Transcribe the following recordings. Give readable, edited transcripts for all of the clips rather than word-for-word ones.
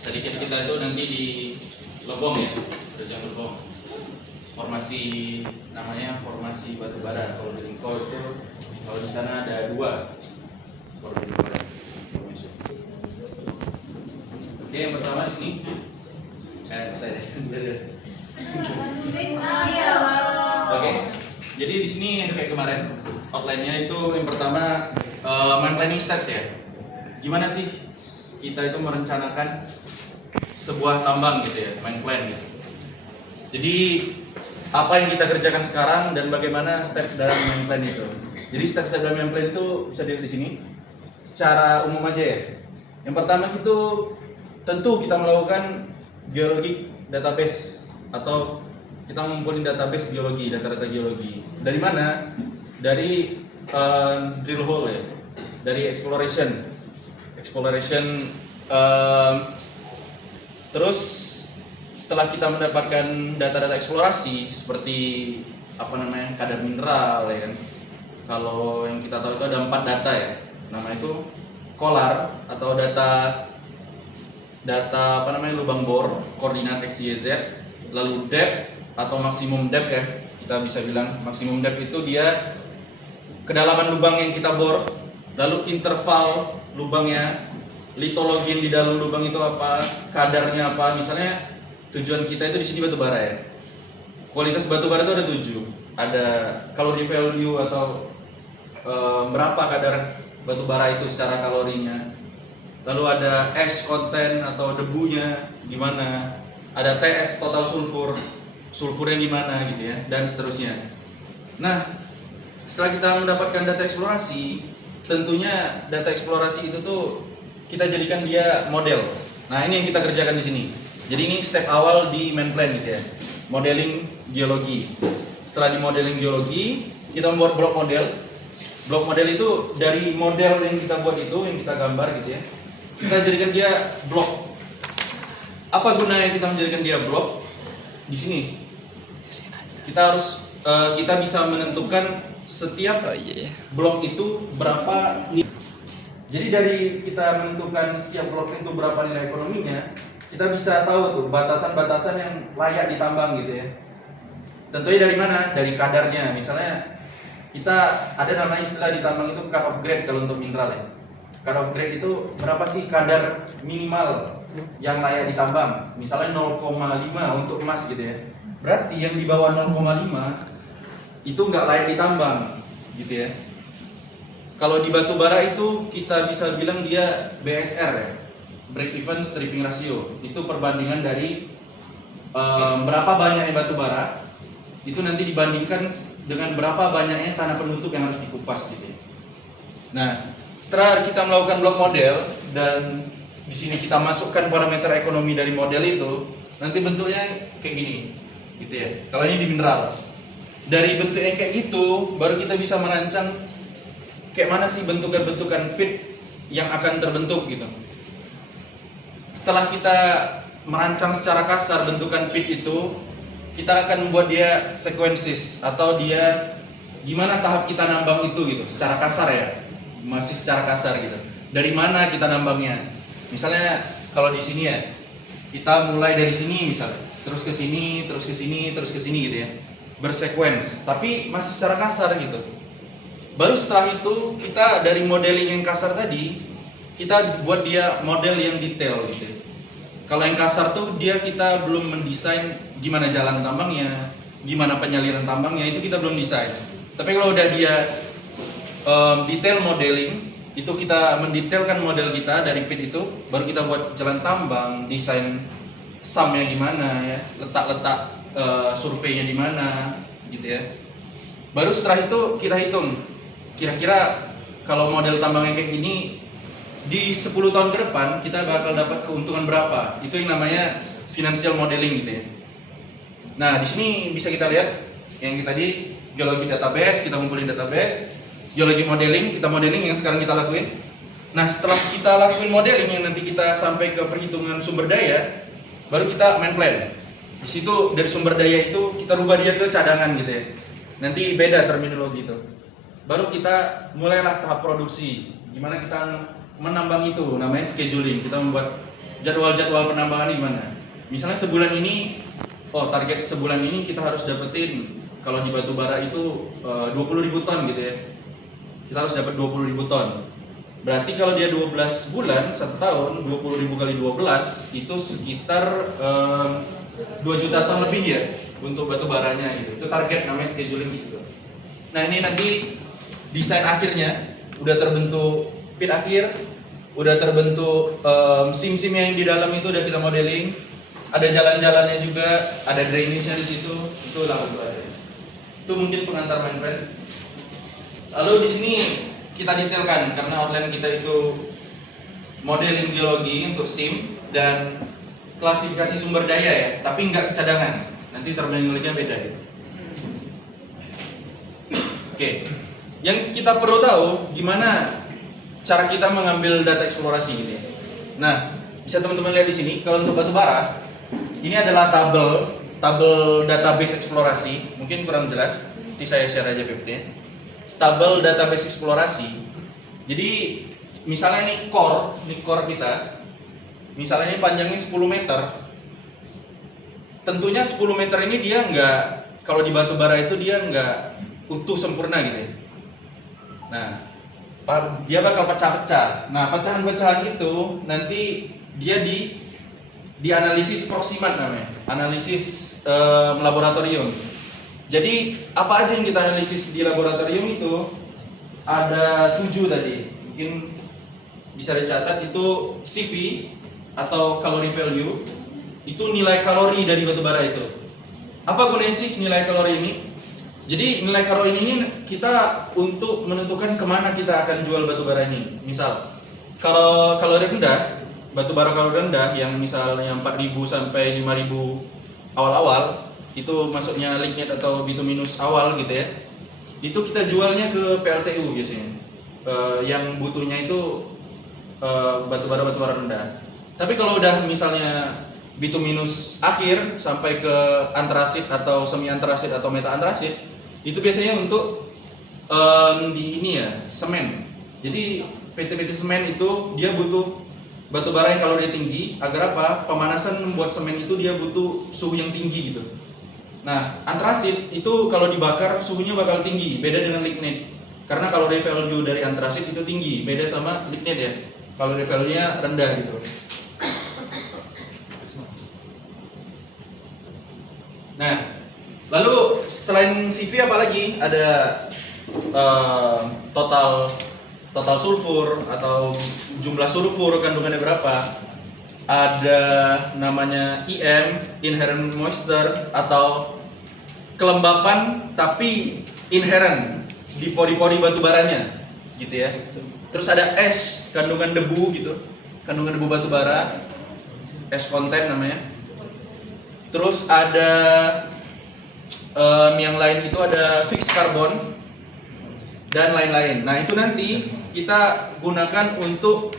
Study case kita itu nanti di Lebong ya, Rejang Lebong. Formasi namanya formasi batubara. Kalau di Lingko itu, kalau di sana ada 2 formasi. Oke, yang pertama di sini. Saya. Oke. Jadi di sini yang kayak kemarin outline-nya itu yang pertama main planning steps ya. Gimana sih kita itu merencanakan sebuah tambang gitu ya, main plan gitu. Jadi apa yang kita kerjakan sekarang dan bagaimana step dalam main plan itu. Jadi step-step dalam main plan itu bisa dilihat di sini. Secara umum aja ya. Yang pertama itu tentu kita melakukan geologi database atau kita ngumpulin database geologi, data-data geologi. Dari mana? Dari drill hole ya, dari exploration. Terus setelah kita mendapatkan data-data eksplorasi seperti kadar mineral ya kan. Kalau yang kita tahu itu ada 4 data ya. Nama itu kolar atau data lubang bor, koordinat X, Y, Z, lalu depth atau maksimum depth ya. Kita bisa bilang maksimum depth itu dia kedalaman lubang yang kita bor, lalu interval lubangnya, litologi yang di dalam lubang itu apa, kadarnya apa. Misalnya tujuan kita itu di sini batu bara ya. Kualitas batu bara itu ada 7. Ada kalori value atau berapa kadar batu bara itu secara kalorinya. Lalu ada ash content atau debunya gimana. Ada TS total sulfurnya gimana gitu ya, dan seterusnya. Nah, setelah kita mendapatkan data eksplorasi, tentunya data eksplorasi itu tuh kita jadikan dia model. Nah, ini yang kita kerjakan di sini. Jadi ini step awal di main plan gitu ya. Modeling geologi. Setelah di modeling geologi, kita membuat blok model. Blok model itu dari model yang kita buat itu, yang kita gambar gitu ya. Kita jadikan dia blok. Apa gunanya kita menjadikan dia blok? Di sini. Kita harus kita bisa menentukan setiap blok itu berapa. Jadi dari kita menentukan setiap blok itu berapa nilai ekonominya, kita bisa tahu tuh batasan-batasan yang layak ditambang gitu ya. Tentunya dari mana? Dari kadarnya. Misalnya kita ada namanya istilah ditambang itu cut off grade kalau untuk mineral ya. Cut off grade itu berapa sih kadar minimal yang layak ditambang? Misalnya 0,5 untuk emas gitu ya. Berarti yang di bawah 0,5 itu nggak layak ditambang gitu ya. Kalau di batu bara itu kita bisa bilang dia BSR ya, break even stripping ratio. Itu perbandingan dari berapa banyaknya batu bara itu nanti dibandingkan dengan berapa banyaknya tanah penutup yang harus dikupas gitu ya. Nah, setelah kita melakukan blok model dan di sini kita masukkan parameter ekonomi dari model itu, nanti bentuknya kayak gini gitu ya. Kalau ini di mineral, dari bentuk yang kayak gitu baru kita bisa merancang kayak mana sih bentukan-bentukan pit yang akan terbentuk gitu. Setelah kita merancang secara kasar bentukan pit itu, kita akan membuat dia sequences atau dia gimana tahap kita nambang itu gitu, secara kasar ya. Masih secara kasar gitu. Dari mana kita nambangnya? Misalnya kalau di sini ya, kita mulai dari sini misalnya, terus ke sini, terus ke sini, terus ke sini gitu ya. Bersequence, tapi masih secara kasar gitu. Baru setelah itu kita dari modeling yang kasar tadi, kita buat dia model yang detail gitu. Kalau yang kasar tuh kita belum mendesain gimana jalan tambangnya, gimana penyaliran tambangnya, itu kita belum desain. Tapi kalau udah dia detail modeling, itu kita mendetailkan model kita dari pit itu, baru kita buat jalan tambang, desain sumnya gimana ya, letak-letak surveinya di mana gitu ya. Baru setelah itu kita hitung kira-kira kalau model tambang yang kayak gini di 10 tahun ke depan kita bakal dapat keuntungan berapa. Itu yang namanya financial modeling gitu ya. Nah, di sini bisa kita lihat yang tadi geologi database, kita ngumpulin database, geologi modeling, kita modeling yang sekarang kita lakuin. Nah, setelah kita lakuin modeling yang nanti kita sampai ke perhitungan sumber daya, baru kita main plan. Di situ dari sumber daya itu kita rubah dia ke cadangan gitu ya. Nanti beda terminologi itu. Baru kita mulailah tahap produksi. Gimana kita menambang itu, namanya scheduling. Kita membuat jadwal-jadwal penambangan gimana. Misalnya sebulan ini, target sebulan ini kita harus dapetin kalau di batu bara itu 20.000 ton gitu ya. Kita harus dapat 20.000 ton. Berarti kalau dia 12 bulan, 1 tahun, 20.000 kali 12 itu sekitar 2 juta ton lebih ya untuk batu baranya gitu. Itu target, namanya scheduling gitu. Nah, ini nanti desain akhirnya udah terbentuk pit akhir, udah terbentuk sim-sim yang di dalam itu udah kita modeling. Ada jalan-jalannya juga, ada drainage-nya di situ. Itu lah batu bara. Itu mungkin pengantar main friend. Lalu di sini kita detailkan karena outline kita itu modeling geologi untuk SIM dan klasifikasi sumber daya ya, tapi nggak cadangan. Nanti terminologinya beda gitu. Oke. Yang kita perlu tahu gimana cara kita mengambil data eksplorasi gitu ya. Nah, bisa teman-teman lihat di sini kalau untuk batu bara ini adalah tabel database eksplorasi. Mungkin kurang jelas, nanti saya share aja PPT. Tabel database eksplorasi. Jadi misalnya ini core kita. Misalnya ini panjangnya 10 meter. Tentunya 10 meter ini dia nggak, kalau di batu bara itu dia nggak utuh sempurna gitu ya. Nah, dia bakal pecah-pecah. Nah, pecahan-pecahan itu nanti dia dianalisis proximat namanya, analisis laboratorium. Jadi apa aja yang kita analisis di laboratorium itu ada 7 tadi. Mungkin bisa dicatat itu CV atau calorie value, itu nilai kalori dari batu bara itu. Apa gunanya sih nilai kalori ini? Jadi nilai kalori ini kita untuk menentukan kemana kita akan jual batu bara ini. Misal kalau kalori rendah, batu bara kalori rendah yang misalnya 4.000 sampai 5.000 awal-awal, itu masuknya lignite atau bituminus awal gitu ya. Itu kita jualnya ke PLTU biasanya. Yang butuhnya itu batu bara rendah. Tapi kalau udah misalnya bituminus akhir sampai ke antrasit atau semi antrasit atau meta antrasit, itu biasanya untuk di ini ya, semen. Jadi PT semen itu dia butuh batu bara yang kalori tinggi agar apa? Pemanasan membuat semen itu dia butuh suhu yang tinggi gitu. Nah, antrasit itu kalau dibakar suhunya bakal tinggi, beda dengan lignite. Karena kalori value dari antrasit itu tinggi, beda sama lignite ya. Kalori value-nya rendah gitu. Nah, lalu selain CV apa lagi? Ada total sulfur atau jumlah sulfur kandungannya berapa? Ada namanya IM, inherent moisture atau kelembapan tapi inherent di pori-pori batu baranya gitu ya. Terus ada ash, kandungan debu gitu, kandungan debu batu bara, ash content namanya. Terus ada yang lain itu ada fixed carbon dan lain-lain. Nah, itu nanti kita gunakan untuk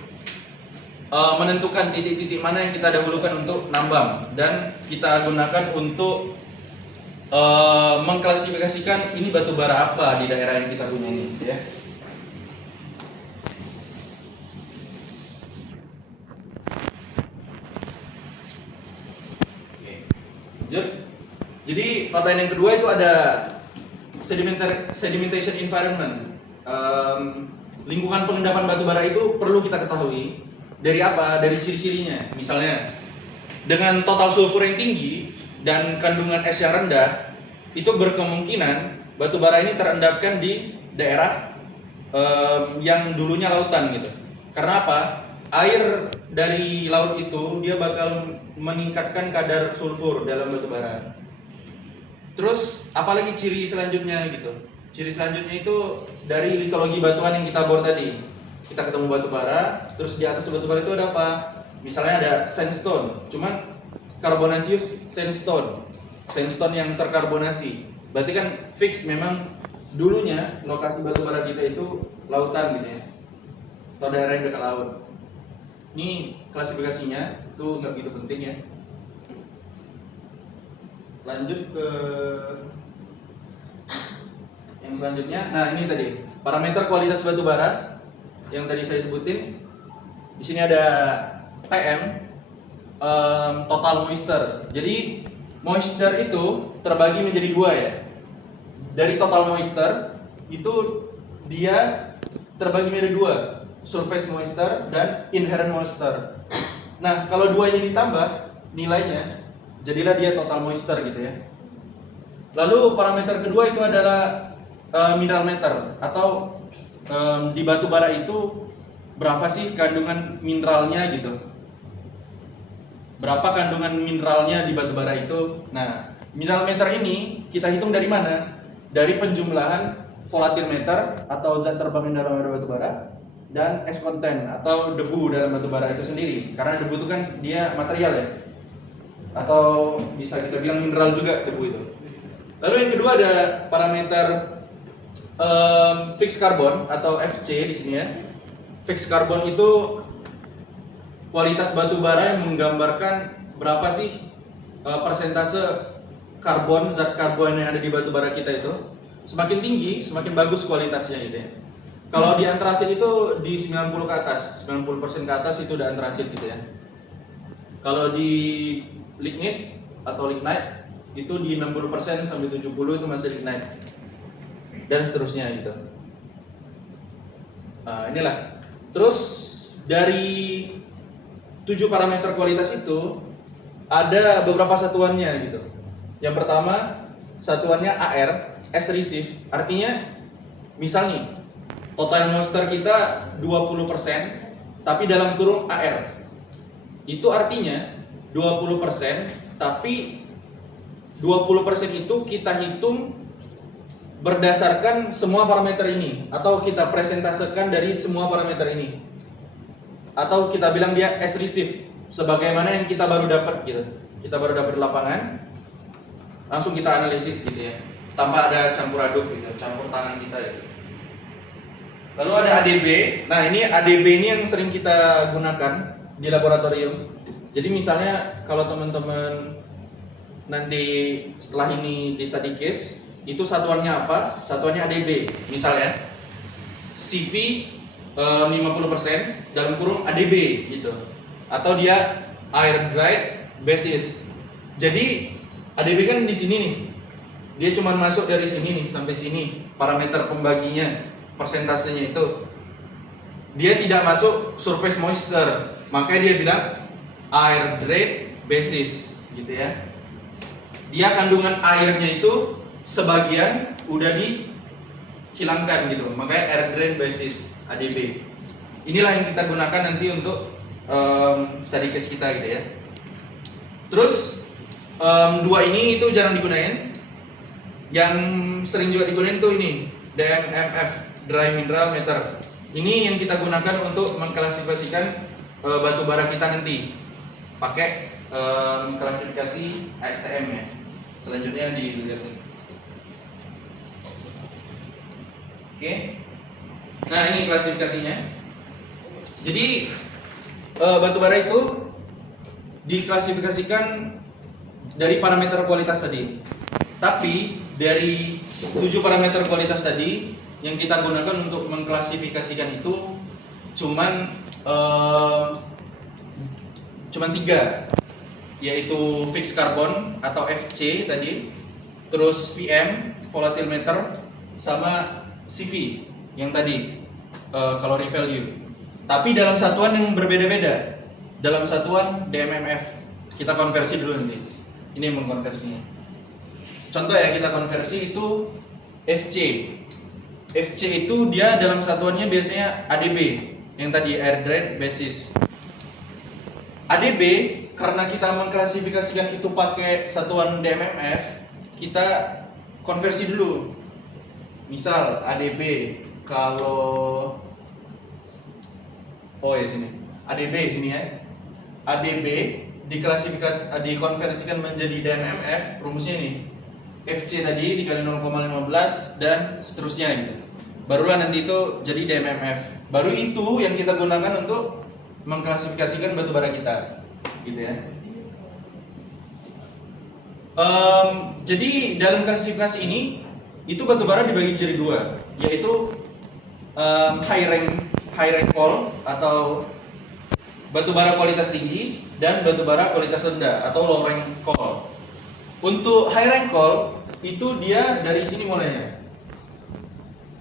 menentukan titik-titik mana yang kita dahulukan untuk nambang, dan kita gunakan untuk mengklasifikasikan ini batu bara apa di daerah yang kita punya ini ya. Lanjut. Jadi outline yang kedua itu ada sedimentation environment. Lingkungan pengendapan batu bara itu perlu kita ketahui. Dari apa? Dari ciri-cirinya. Misalnya dengan total sulfur yang tinggi dan kandungan es yang rendah, itu berkemungkinan batu bara ini terendapkan di daerah yang dulunya lautan gitu. Karena apa? Air dari laut itu dia bakal meningkatkan kadar sulfur dalam batu bara. Terus apalagi ciri selanjutnya gitu? Ciri selanjutnya itu dari litologi batuan yang kita bor tadi. Kita ketemu batu bara, terus di atas batu bara itu ada apa? Misalnya ada sandstone, cuman carbonaceous sandstone, sandstone yang terkarbonasi. Berarti kan fix memang dulunya lokasi batu bara kita itu lautan gitu ya, atau daerah yang dekat laut. Ini klasifikasinya itu nggak begitu penting ya. Lanjut ke yang selanjutnya. Nah, ini tadi parameter kualitas batu bara yang tadi saya sebutin. Di sini ada TM, total moisture. Jadi moisture itu terbagi menjadi dua ya. Dari total moisture itu dia terbagi menjadi dua, surface moisture dan inherent moisture. Nah, kalau dua ini ditambah nilainya, jadilah dia total moisture gitu ya. Lalu parameter kedua itu adalah mineral meter, atau di batu bara itu berapa sih kandungan mineralnya gitu. Berapa kandungan mineralnya di batu bara itu. Nah, mineral meter ini kita hitung dari mana? Dari penjumlahan volatil meter atau zat terbang dalam batu bara dan ash content atau debu dalam batu bara itu sendiri. Karena debu itu kan dia material ya, atau bisa kita bilang mineral juga debu itu. Lalu yang kedua ada parameter fixed carbon atau FC di sini ya. Fixed carbon itu kualitas batu bara yang menggambarkan berapa sih persentase karbon, zat karbon yang ada di batu bara kita itu. Semakin tinggi, semakin bagus kualitasnya gitu ya. Kalau di antrasit itu di 90 ke atas, 90% ke atas itu udah antrasit gitu ya. Kalau di lignite atau lignite itu di 60% sampai 70 itu masih lignite. Dan seterusnya gitu. Inilah. Terus dari 7 parameter kualitas itu ada beberapa satuannya gitu. Yang pertama satuannya AR, as receive, artinya misal nih total moisture kita 20% tapi dalam kurung AR. Itu artinya 20% tapi 20% itu kita hitung berdasarkan semua parameter ini, atau kita presentasekan dari semua parameter ini, atau kita bilang dia as receive, sebagaimana yang kita baru dapat gitu. Kita baru dapat di lapangan, langsung kita analisis gitu ya, tanpa ada campur aduk gitu, campur tangan kita ya. Lalu ada ADB. Nah, ini ADB ini yang sering kita gunakan di laboratorium. Jadi misalnya kalau teman-teman nanti setelah ini di study case, itu satuannya apa? Satuannya ADB. Misalnya CV 50% dalam kurung ADB gitu. Atau dia air dried basis. Jadi ADB kan di sini nih. Dia cuma masuk dari sini nih sampai sini. Parameter pembaginya, persentasenya itu. Dia tidak masuk surface moisture. Makanya dia bilang air dried basis gitu ya. Dia kandungan airnya itu sebagian udah dihilangkan gitu, makanya air drain basis ADB. Inilah yang kita gunakan nanti untuk study case kita gitu ya. Terus dua ini itu jarang digunain. Yang sering juga digunain tuh ini DMMF, dry mineral meter. Ini yang kita gunakan untuk mengklasifikasikan batu bara kita nanti pakai klasifikasi ASTM ya. Selanjutnya dilihat nih. Oke. Nah, ini klasifikasinya. Jadi batu bara itu diklasifikasikan dari parameter kualitas tadi. Tapi dari 7 parameter kualitas tadi yang kita gunakan untuk mengklasifikasikan itu cuman 3, yaitu fixed carbon atau FC tadi, terus VM, volatile meter, sama CV yang tadi calorie value. Tapi dalam satuan yang berbeda-beda. Dalam satuan DMMF. Kita konversi dulu nanti. Ini mengkonversinya. Contoh ya, kita konversi itu FC. FC itu dia dalam satuannya biasanya ADB, yang tadi air drain basis. ADB karena kita mengklasifikasikan itu pakai satuan DMMF, kita konversi dulu. Misal ADB kalau sini. ADB sini ya. ADB dikonversikan menjadi DMMF, rumusnya ini. FC tadi dikali 0,15 dan seterusnya gitu. Barulah nanti itu jadi DMMF. Baru itu yang kita gunakan untuk mengklasifikasikan batu bara kita, gitu ya. Jadi dalam klasifikasi ini itu batu bara dibagi jadi 2, yaitu high rank coal atau batu bara kualitas tinggi dan batu bara kualitas rendah atau low rank coal. Untuk high rank coal itu dia dari sini mulainya.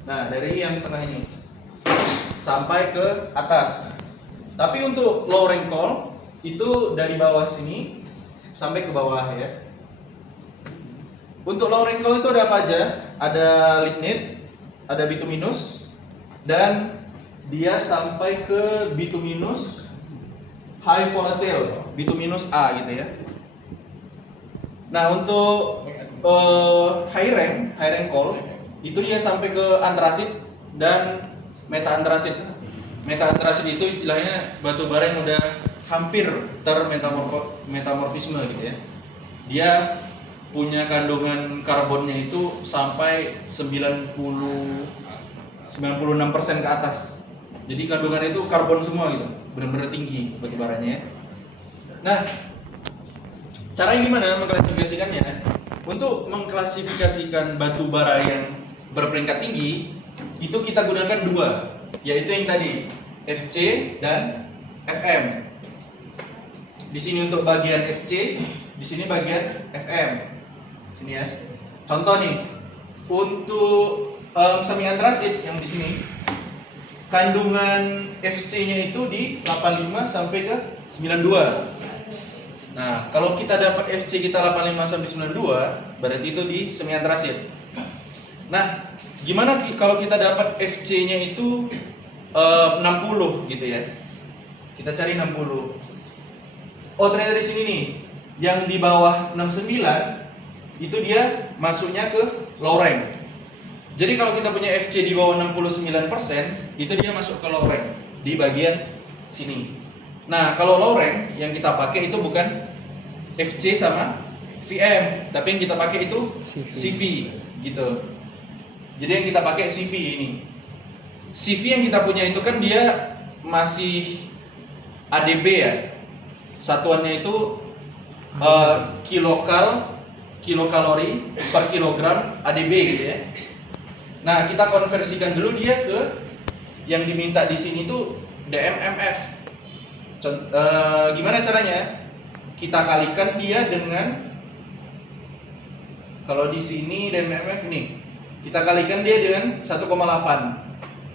Nah, dari yang tengah ini sampai ke atas. Tapi untuk low rank coal itu dari bawah sini sampai ke bawah ya. Untuk low rank coal itu ada apa aja? Ada lignite, ada bituminous, dan dia sampai ke bituminous high volatile, bituminous A gitu ya. Nah, untuk high rank coal itu dia sampai ke antrasit dan meta antrasit. Meta antrasit itu istilahnya batu bara yang udah hampir termetamorfisme gitu ya. Dia punya kandungan karbonnya itu sampai 96% ke atas. Jadi kandungannya itu karbon semua gitu, benar-benar tinggi batu baranya ya. Nah, caranya gimana mengklasifikasikannya? Untuk mengklasifikasikan batu bara yang berperingkat tinggi, itu kita gunakan dua, yaitu yang tadi FC dan FM. Di sini untuk bagian FC, di sini bagian FM. Sini ya. Contoh nih, untuk semi antrasit yang di sini, kandungan FC-nya itu di 85 sampai ke 92. Nah, kalau kita dapat FC kita 85 sampai 92, berarti itu di semi antrasit. Nah, gimana kalau kita dapat FC-nya itu 60 gitu ya? Kita cari 60. Oh, ternyata di sini nih, yang di bawah 69 itu dia masuknya ke low rank. Jadi kalau kita punya FC di bawah 69%, itu dia masuk ke low rank di bagian sini. Nah, kalau low rank yang kita pakai itu bukan FC sama VM, tapi yang kita pakai itu CV gitu. Jadi yang kita pakai CV ini. CV yang kita punya itu kan dia masih ADB ya. Satuannya itu kilokalori per kilogram ADB gitu ya. Nah, kita konversikan dulu dia ke yang diminta di sini tuh DMMF. Gimana caranya? Kita kalikan dia dengan, kalau di sini DMMF nih, kita kalikan dia dengan 1,8.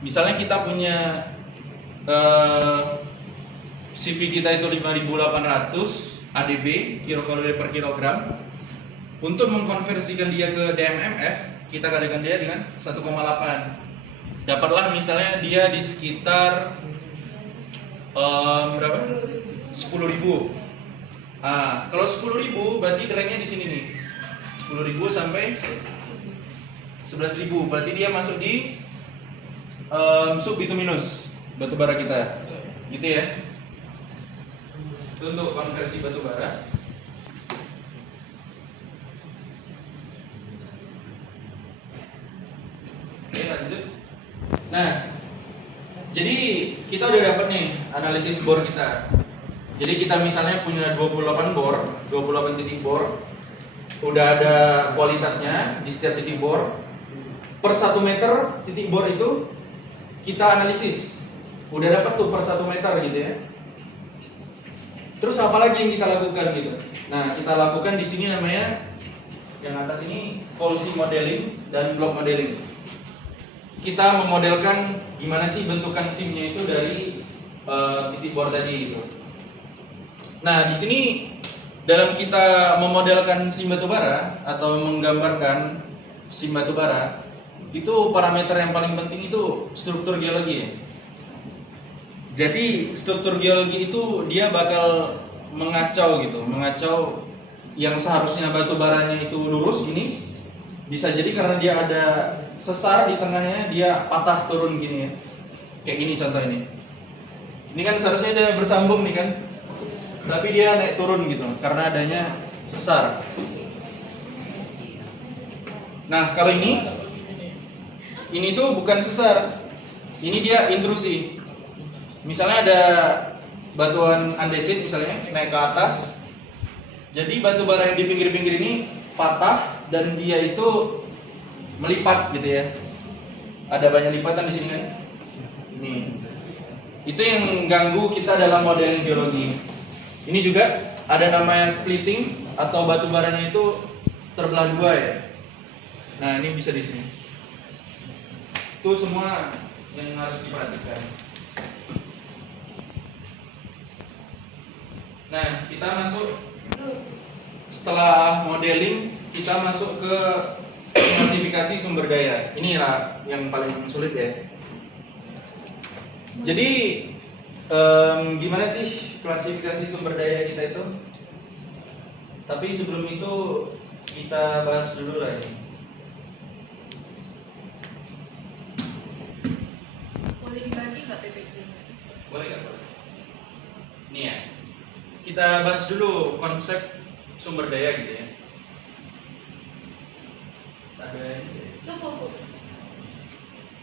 Misalnya kita punya CV kita itu 5800 ADB kilokalori per kilogram. Untuk mengkonversikan dia ke DMMF, kita kalikan dia dengan 1,8. Dapatlah misalnya dia di sekitar berapa? 10.000. Ah, kalau 10.000 berarti ranknya di sini nih. 10.000 sampai 11.000, berarti dia masuk di subbituminous batu bara kita. Gitu ya. Itu untuk konversi batu bara. Oke, lanjut. Nah, jadi kita udah dapat nih analisis bor kita. Jadi kita misalnya punya 28 bor, 28 titik bor. Udah ada kualitasnya di setiap titik bor. Per 1 meter titik bor itu kita analisis. Udah dapat tuh per 1 meter gitu ya. Terus apa lagi yang kita lakukan gitu? Nah, kita lakukan di sini namanya yang atas ini Colsi modeling dan block modeling. Kita memodelkan gimana sih bentukan SIM-nya itu dari titik bor tadi gitu. Nah, di sini dalam kita memodelkan SIM batubara atau menggambarkan SIM batubara, itu parameter yang paling penting itu struktur geologi ya. Jadi struktur geologi itu dia bakal mengacau gitu, mengacau yang seharusnya batubaranya itu lurus ini bisa jadi karena dia ada sesar di tengahnya dia patah turun gini ya. Kayak gini contoh ini. Ini kan seharusnya dia bersambung nih kan. Tapi dia naik turun gitu karena adanya sesar. Nah, kalau ini tuh bukan sesar. Ini dia intrusi. Misalnya ada batuan andesit misalnya naik ke atas. Jadi batu bara yang di pinggir-pinggir ini patah dan dia itu melipat gitu ya. Ada banyak lipatan di sini kan. Ini. Itu yang ganggu kita dalam modeling geologi. Ini juga ada namanya splitting atau batu baranya itu terbelah dua ya. Nah, ini bisa di sini. Itu semua yang harus diperhatikan. Nah, kita masuk setelah modeling, kita masuk ke klasifikasi sumber daya. Ini lah yang paling sulit ya. Jadi gimana sih klasifikasi sumber daya kita itu? Tapi sebelum itu kita bahas dulu lah ini. Boleh dibagi nggak PPT-nya? Boleh nggak? Nih ya, kita bahas dulu konsep sumber daya gitu ya. Ada ini, Itu pupuk.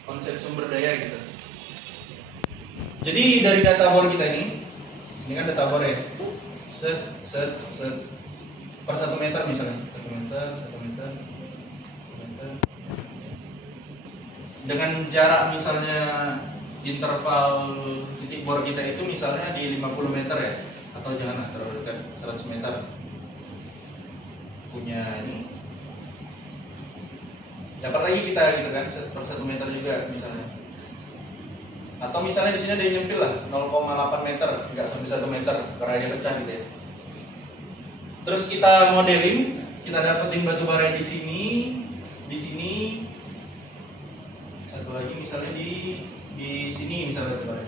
konsep sumber daya gitu. Jadi dari data bor kita ini kan data bor ya. Set per 1 meter misalnya, 1 meter, 1 meter, 1 meter. Dengan jarak misalnya interval titik bor kita itu misalnya di 50 meter ya, atau jangan terlalu dekat 100 meter. Punya ini. Dapat lagi kita gitu kan, per 1 meter juga misalnya. Atau misalnya di sini ada yang nyempil lah 0,8 meter, nggak sampai 1 meter karena dia pecah gitu ya. Terus kita modeling, kita dapetin batu bara di sini, satu lagi misalnya di sini misalnya batu bara.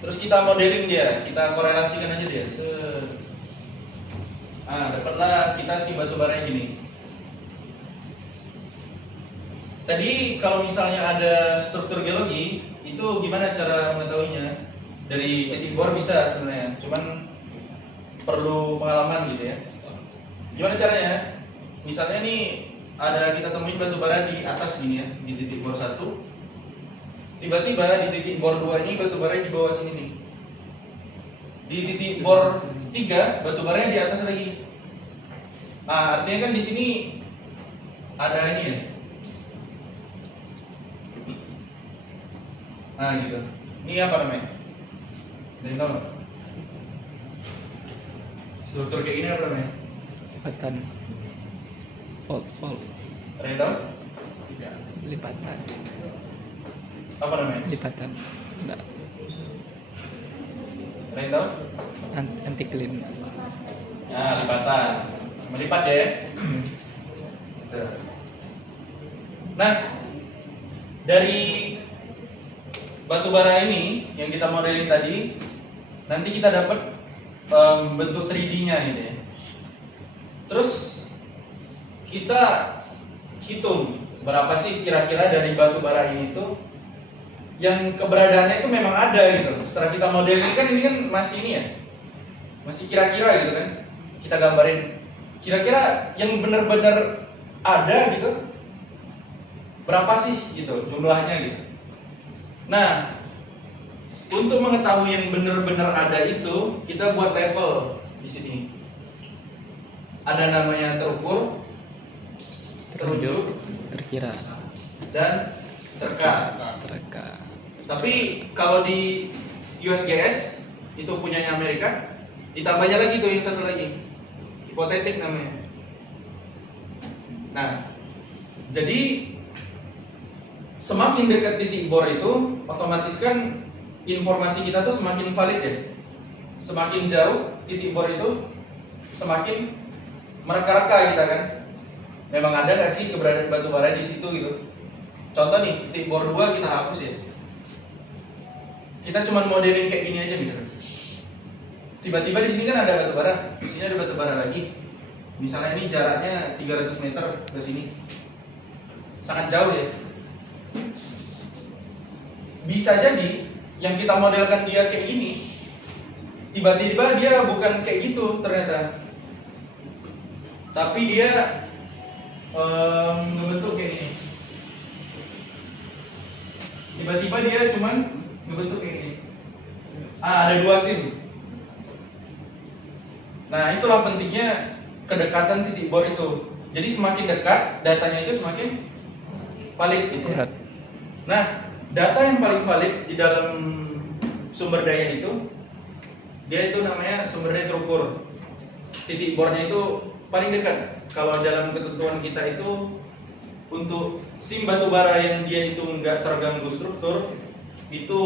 Terus kita modeling dia, kita korelasikan aja dia. Dapatlah kita si batu bara gini. Tadi kalau misalnya ada struktur geologi, itu gimana cara mengetahuinya? Dari titik bor bisa sebenarnya, cuman perlu pengalaman gitu ya. Gimana caranya? Misalnya nih ada kita temuin batu bara di atas gini ya, di titik bor 1. Tiba-tiba di titik bor 2 ini batu bara di bawah sini nih. Di titik bor 3 batu baranya di atas lagi. Artinya kan di sini ada ini ya. Gitu. Ini apa namanya? Ada yang tahu nggak? Struktur kayak gini apa namanya? Lipatan. Fault. Ada yang tahu? Tidak. Lipatan. Apa namanya? Lipatan. Enggak. Ada yang tahu? Anti clean. Lipatan. Melipat ya. Gitu. Nah, dari batu bara ini yang kita modelin tadi, nanti kita dapat bentuk 3D-nya ini ya. Terus kita hitung berapa sih kira-kira dari batu bara ini tuh yang keberadaannya itu memang ada gitu. Setelah kita modelin kan ini kan masih ini ya, masih kira-kira gitu kan. Kita gambarin kira-kira yang benar-benar ada gitu berapa sih gitu jumlahnya gitu. Nah, untuk mengetahui yang benar-benar ada itu, kita buat level di sini. Ada namanya terukur, terunjuk, terkira, dan terka. Tapi kalau di USGS itu punyanya Amerika, ditambahnya lagi tuh yang satu lagi, hipotetik namanya. Nah, jadi semakin dekat titik bor itu, otomatis kan informasi kita tuh semakin valid ya. Semakin jauh titik bor itu, semakin mereka-reka kita kan. Memang ada nggak sih keberadaan batu bara di situ gitu. Contoh nih, titik bor 2 kita hapus ya. Kita cuma modeling kayak gini aja misalnya. Tiba-tiba di sini kan ada batu bara, di sini ada batu bara lagi. Misalnya ini jaraknya 300 meter ke sini. Sangat jauh ya. Bisa jadi yang kita modelkan dia kayak gini, tiba-tiba dia bukan kayak gitu ternyata, tapi dia ngebentuk kayak gini. Tiba-tiba dia cuman ngebentuk kayak gini. Ada 2 sim. Nah, itulah pentingnya kedekatan titik bor itu. Jadi semakin dekat datanya itu semakin valid gitu. akurat. Nah, data yang paling valid di dalam sumber daya itu, dia itu namanya sumber daya terukur. Titik bornya itu paling dekat. Kalau dalam ketentuan kita itu untuk sim batu bara yang dia itu nggak terganggu struktur, itu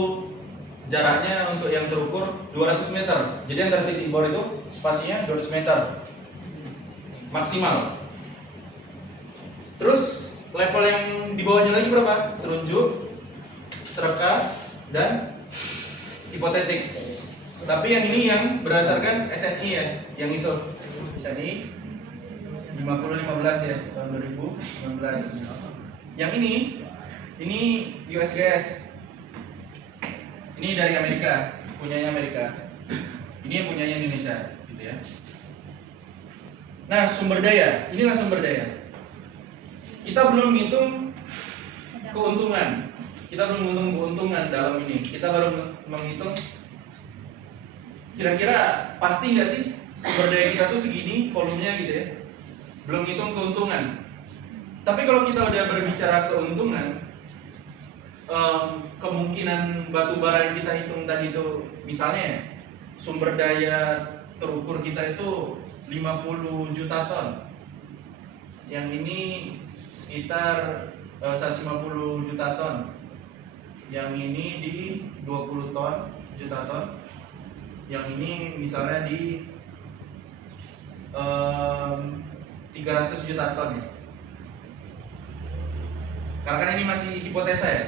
jaraknya untuk yang terukur 200 meter. Jadi antara titik bor itu spasinya 200 meter maksimal. Terus level yang di bawahnya lagi berapa? Terunjuk, serka, dan hipotetik. Tapi yang ini yang berdasarkan SNI ya, yang itu SNI 5015 ya, tahun 2019. Yang ini USGS. Ini dari Amerika, punyanya Amerika. Ini yang punyanya Indonesia, gitu ya. Nah, sumber daya, inilah sumber daya. Kita belum hitung keuntungan. Kita belum menghitung keuntungan dalam ini. Kita baru menghitung kira-kira pasti nggak sih sumber daya kita tuh segini volumenya gitu ya. Belum hitung keuntungan. Tapi kalau kita udah berbicara keuntungan, kemungkinan batu bara yang kita hitung tadi itu, misalnya sumber daya terukur kita itu 50 juta ton. Yang ini sekitar 150 juta ton. Yang ini di 20 ton, juta ton. Yang ini misalnya di 300 juta ton ya. Karena kan ini masih hipotesa ya.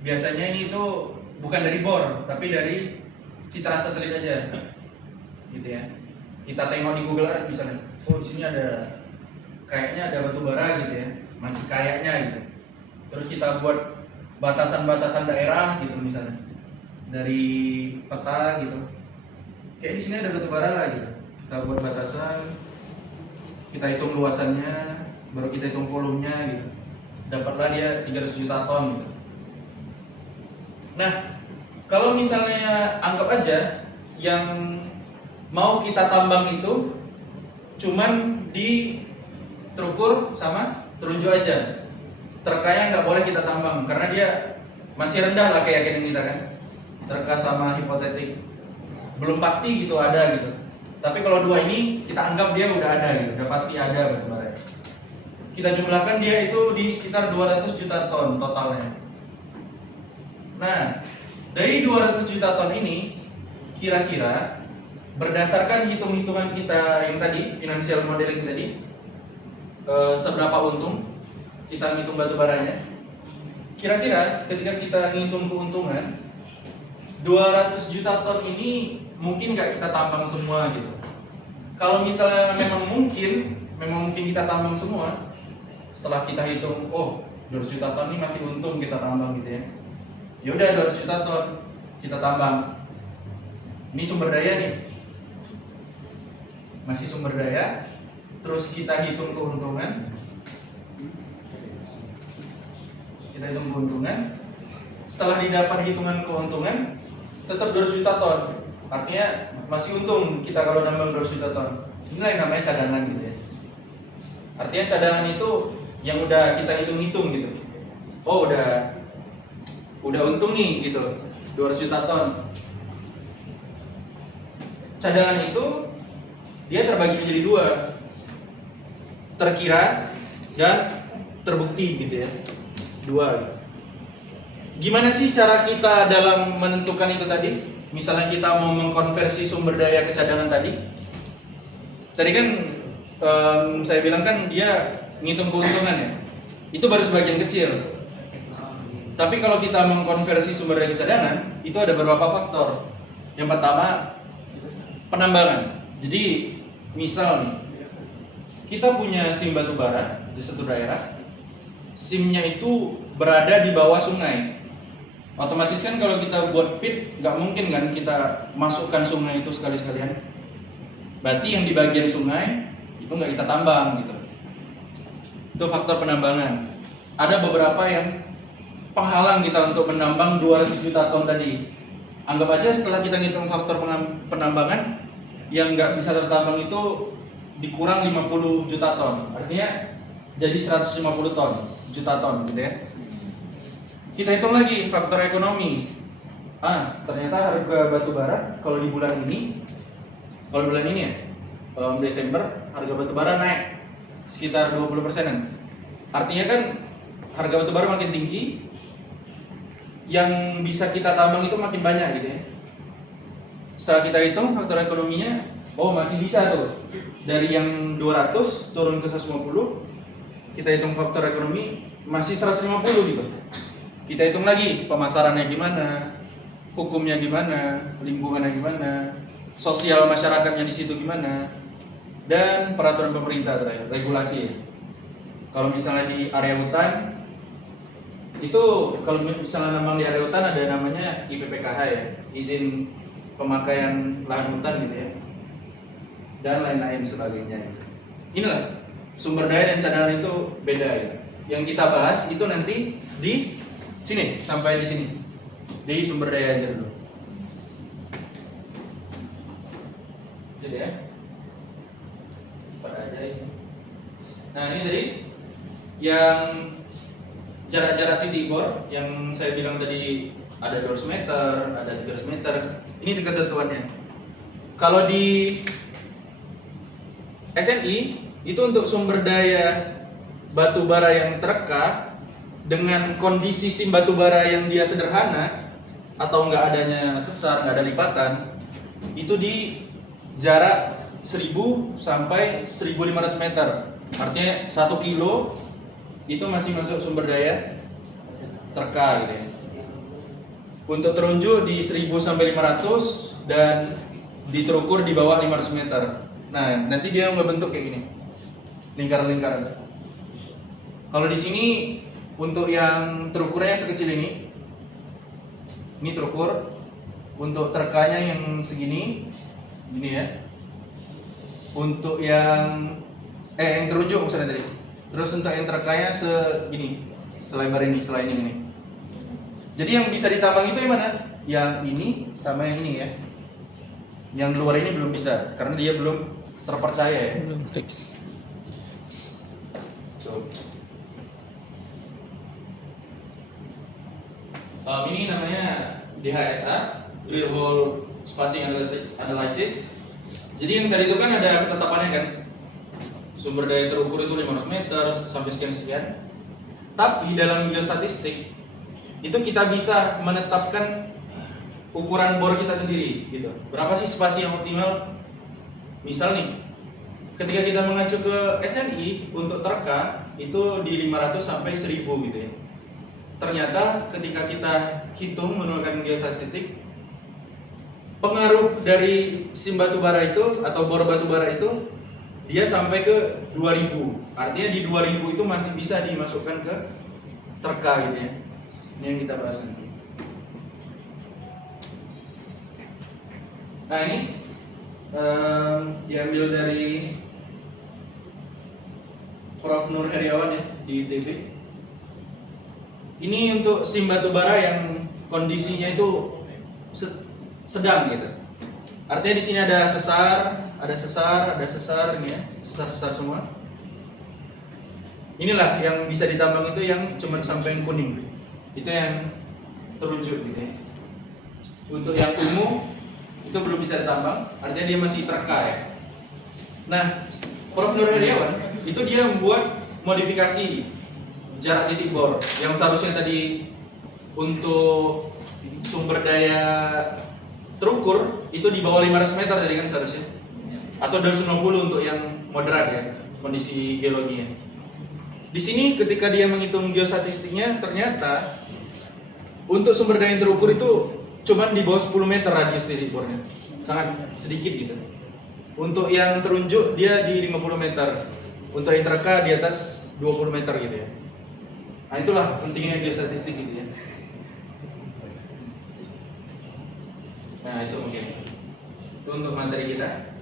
Biasanya ini itu bukan dari bor, tapi dari citra satelit aja, gitu ya. Kita tengok di Google Earth misalnya, oh di sini ada, kayaknya ada batu bara gitu ya, masih kayaknya gitu. Terus kita buat batasan-batasan daerah gitu misalnya, dari peta gitu. Kayak di sini ada batu bara lah gitu. Kita buat batasan, kita hitung luasannya, baru kita hitung volumenya gitu. Dapatlah dia 300 juta ton gitu. Nah, kalau misalnya anggap aja yang mau kita tambang itu cuman di terukur sama terunjuk aja. Terkaya nggak boleh kita tambang karena dia masih rendah lah keyakinan kita kan. Terka sama hipotetik belum pasti gitu ada gitu. Tapi kalau dua ini kita anggap dia udah ada gitu, udah pasti ada batu bara. Kita jumlahkan dia itu di sekitar 200 juta ton totalnya. Nah, dari 200 juta ton ini kira-kira berdasarkan hitung-hitungan kita yang tadi, financial modeling tadi, seberapa untung kita ngitung batu baranya. Kira-kira ketika kita ngitung keuntungan 200 juta ton ini mungkin nggak kita tambang semua gitu. Kalau misalnya memang mungkin kita tambang semua, setelah kita hitung, oh 200 juta ton ini masih untung kita tambang gitu ya. Ya udah 200 juta ton kita tambang. Ini sumber daya nih. Masih sumber daya. Terus kita hitung keuntungan. Kita hitung keuntungan. Setelah didapat hitungan keuntungan, tetap 200 juta ton. Artinya masih untung kita kalau nambang 200 juta ton. Inilah yang namanya cadangan gitu ya. Artinya cadangan itu yang udah kita hitung-hitung gitu. Oh udah untung nih gitu, 200 juta ton. Cadangan itu dia terbagi menjadi dua, terkira dan terbukti gitu ya, dua. Gimana sih cara kita dalam menentukan itu tadi? Misalnya kita mau mengkonversi sumber daya ke cadangan tadi. Tadi kan saya bilang kan dia ngitung keuntungan ya. Itu baru sebagian kecil. Tapi kalau kita mengkonversi sumber daya ke cadangan, itu ada beberapa faktor. Yang pertama, penambangan. Jadi, misal nih, kita punya sim batu bara di satu daerah, simnya itu berada di bawah sungai. Otomatis kan kalau kita buat pit, nggak mungkin kan kita masukkan sungai itu sekali-sekalian. Berarti yang di bagian sungai itu nggak kita tambang gitu. Itu faktor penambangan. Ada beberapa yang penghalang kita untuk menambang 200 juta ton tadi. Anggap aja setelah kita ngitung faktor penambangan, yang nggak bisa tertambang itu dikurang 50 juta ton. Artinya jadi 150 juta ton gitu ya. Kita hitung lagi faktor ekonomi. Ternyata harga batu bara kalau di bulan ini, ya, Desember harga batu bara naik sekitar 20%-an. Artinya kan harga batu bara makin tinggi, yang bisa kita tambang itu makin banyak gitu ya. Setelah kita hitung faktor ekonominya, masih bisa tuh. Dari yang 200 turun ke 150, kita hitung faktor ekonomi masih 150 gitu. Kita hitung lagi pemasarannya gimana, hukumnya gimana, lingkungannya gimana, sosial masyarakatnya di situ gimana, dan peraturan pemerintah terakhir, regulasi. Kalau misalnya di area hutan, itu kalau misalnya nambang di area hutan ada namanya IPPKH ya, izin pemakaian lahan hutan gitu ya, dan lain-lain sebagainya. Inilah sumber daya dan cadangan itu beda ya. Yang kita bahas itu nanti di sini, sampai di sini, di sumber daya aja dulu. Jadi ya, pada aja ini. Nah ini tadi yang jarak-jarak titik bor yang saya bilang tadi, ada 200 meter, ada 300 meter. Ini ketentuannya. Kalau di SNI itu untuk sumber daya batu bara yang tereka dengan kondisi sim batu bara yang dia sederhana atau nggak adanya sesar, nggak ada lipatan, itu di jarak 1000 sampai 1500 meter. Artinya 1 kilo itu masih masuk sumber daya tereka gitu ya. Untuk terunjuk di 1000 sampai 500 dan diterukur di bawah 500 meter. Nah, nanti dia membentuk kayak gini. Lingkaran-lingkaran. Kalau di sini untuk yang terukurnya sekecil ini terukur. Untuk terkanya yang segini, gini ya. Untuk yang terunjuk maksudnya tadi. Terus untuk yang terkanya segini, selebar ini, selain ini. Jadi yang bisa ditambang itu yang mana? Yang ini sama yang ini ya. Yang luar ini belum bisa karena dia belum terpercaya ya. Belum fix. Ini namanya DHSA, Drill Hole Spacing Analysis. Jadi yang tadi itu kan ada ketetapannya kan. Sumber daya terukur itu 500 meter sampai sekian. Tapi dalam geostatistik itu kita bisa menetapkan ukuran bor kita sendiri gitu. Berapa sih spasi yang optimal? Misal nih, ketika kita mengacu ke SNI untuk terka itu di 500 sampai 1000 gitu ya. Ternyata ketika kita hitung menggunakan geostatistik, pengaruh dari sim batu bara itu atau bor batu bara itu dia sampai ke 2000. Artinya di 2000 itu masih bisa dimasukkan ke terka gitu ya. Ini yang kita bahas nanti. Nah ini diambil dari Prof. Nur Heriawan ya di ITB. Ini untuk sim batu bara yang kondisinya itu sedang gitu. Artinya di sini ada sesar ini ya, sesar semua. Inilah yang bisa ditambang itu yang cuma sampai yang kuning. Itu yang terunjuk gitu ya. Untuk yang ungu itu belum bisa ditambang, artinya dia masih terka ya. Nah, Prof. Nur Heriawan itu dia membuat modifikasi jarak titik bor yang seharusnya tadi untuk sumber daya terukur itu di bawah 500 meter tadi kan seharusnya, atau 290 untuk yang moderat ya kondisi geologinya. Di sini ketika dia menghitung geostatistiknya ternyata untuk sumber daya yang terukur itu cuman di bawah 10 meter radius titik bornya, sangat sedikit gitu. Untuk yang terunjuk dia di 50 meter, untuk yang tereka di atas 20 meter gitu ya. Nah itulah pentingnya geostatistik gitu ya. Nah itu mungkin itu untuk materi kita.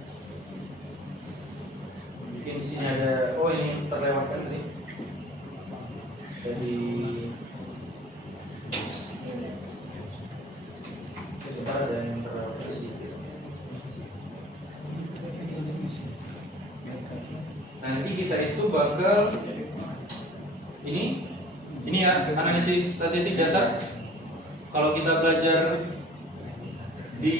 Mungkin di sini ada, ini terlewatkan tadi. Jadi sebentar ada yang terlewatkan sedikit. Nanti kita itu bakal ini ya analisis statistik dasar. Kalau kita belajar di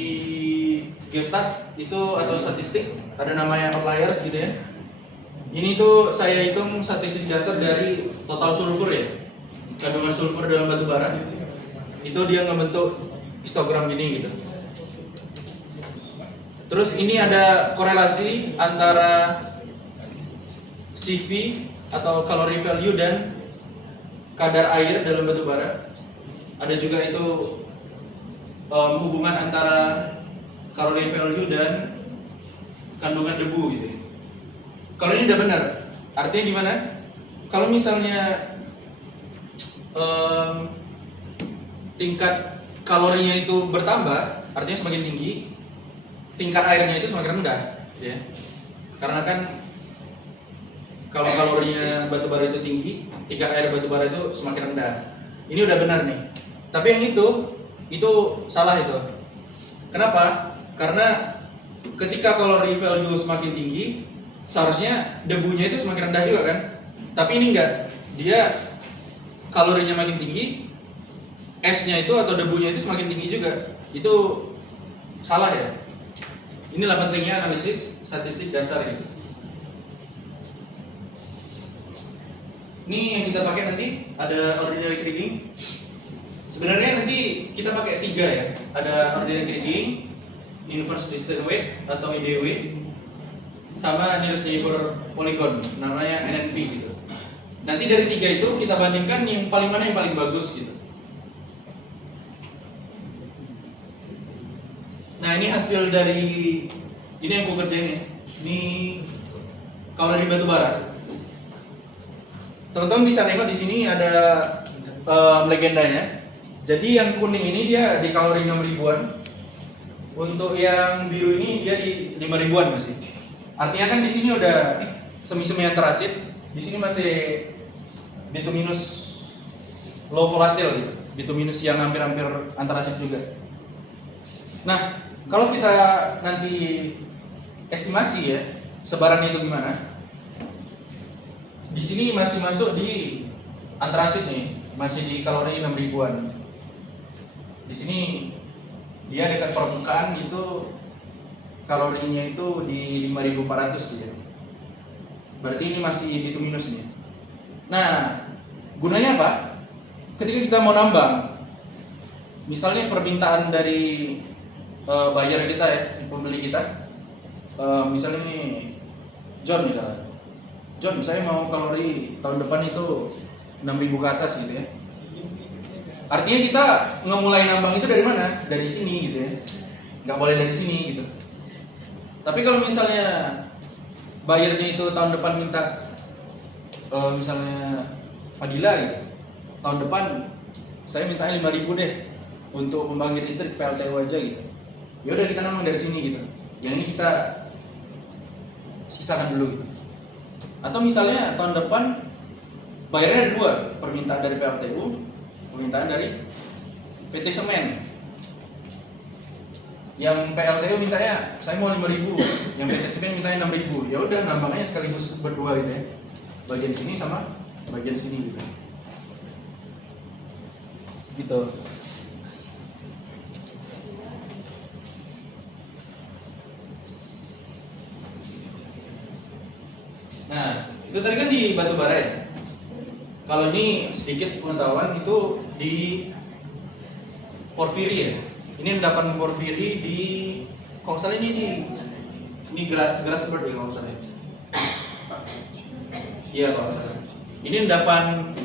Geostat itu atau statistik ada namanya outliers gitu ya. Ini tuh saya hitung statistik dasar dari total sulfur ya, kandungan sulfur dalam batu bara. Itu dia ngebentuk histogram gini gitu. Terus ini ada korelasi antara CV atau calorie value dan kadar air dalam batu bara. Ada juga itu hubungan antara calorie value dan kandungan debu gitu. Kalau ini udah benar, artinya gimana? Kalau misalnya tingkat kalorinya itu bertambah, artinya semakin tinggi, tingkat airnya itu semakin rendah, ya. Karena kan kalau kalorinya batu bara itu tinggi, tingkat air batu bara itu semakin rendah. Ini udah benar nih. Tapi yang itu salah itu. Kenapa? Karena ketika calorie value semakin tinggi, seharusnya debunya itu semakin rendah juga kan? Tapi ini enggak. Dia kalorinya makin tinggi, esnya itu atau debunya itu semakin tinggi juga. Itu salah ya. Inilah pentingnya analisis statistik dasar ini. Ini yang kita pakai nanti ada ordinary kriging. Sebenarnya nanti kita pakai 3 ya. Ada ordinary kriging, inverse distance weight atau IDW, sama nearest neighbor polygon, namanya NNP gitu. Nanti dari 3 itu kita bandingkan yang paling mana yang paling bagus gitu. Nah ini hasil dari ini yang aku kerjain ya. Ini kalori batu bara. Teman-teman bisa nengok di sini ada legendanya. Jadi yang kuning ini dia di kalori 6 ribuan. Untuk yang biru ini dia di 5 ribuan masih. Artinya kan di sini udah semi-semi antarasid. Di sini masih bituminus low volatile gitu. Bituminus yang hampir-hampir antarasid juga. Nah, kalau kita nanti estimasi ya, sebarannya itu gimana? Di sini masih masuk di antarasid nih, masih di kalori 6 ribuan. Di sini dia dekat permukaan itu kalorinya itu di 5400 gitu. Berarti ini masih bituminus nih. Nah, gunanya apa? Ketika kita mau nambang, misalnya permintaan dari buyer kita ya, pembeli kita, misalnya nih John misalnya, John saya mau kalori tahun depan itu 6000 ke atas gitu ya. Artinya kita ngemulai nambang itu dari mana? Dari sini gitu ya. Nggak boleh dari sini gitu. Tapi kalau misalnya bayarnya itu tahun depan minta misalnya Fadila gitu, tahun depan saya mintanya 5.000 deh untuk pembangkit listrik PLTU aja gitu. Ya udah kita nambang dari sini gitu. Yang ini kita sisakan dulu gitu. Atau misalnya tahun depan bayarnya ada 2, permintaan dari PLTU, permintaan dari PT Semen. Yang PLTU mintanya saya mau 5.000, yang PT Semen mintanya 6.000. Ya udah nambangnya sekaligus berdua gitu ya. Bagian sini sama bagian sini gitu. Gitu. Nah, itu tadi kan di batu bara ya. Kalau ini sedikit pengetahuan itu di porfiri ya. Ini endapan porfiri di, kalau nggak salah ini Grasberg ya kalau nggak salah. Iya kalau nggak salah. Ini endapan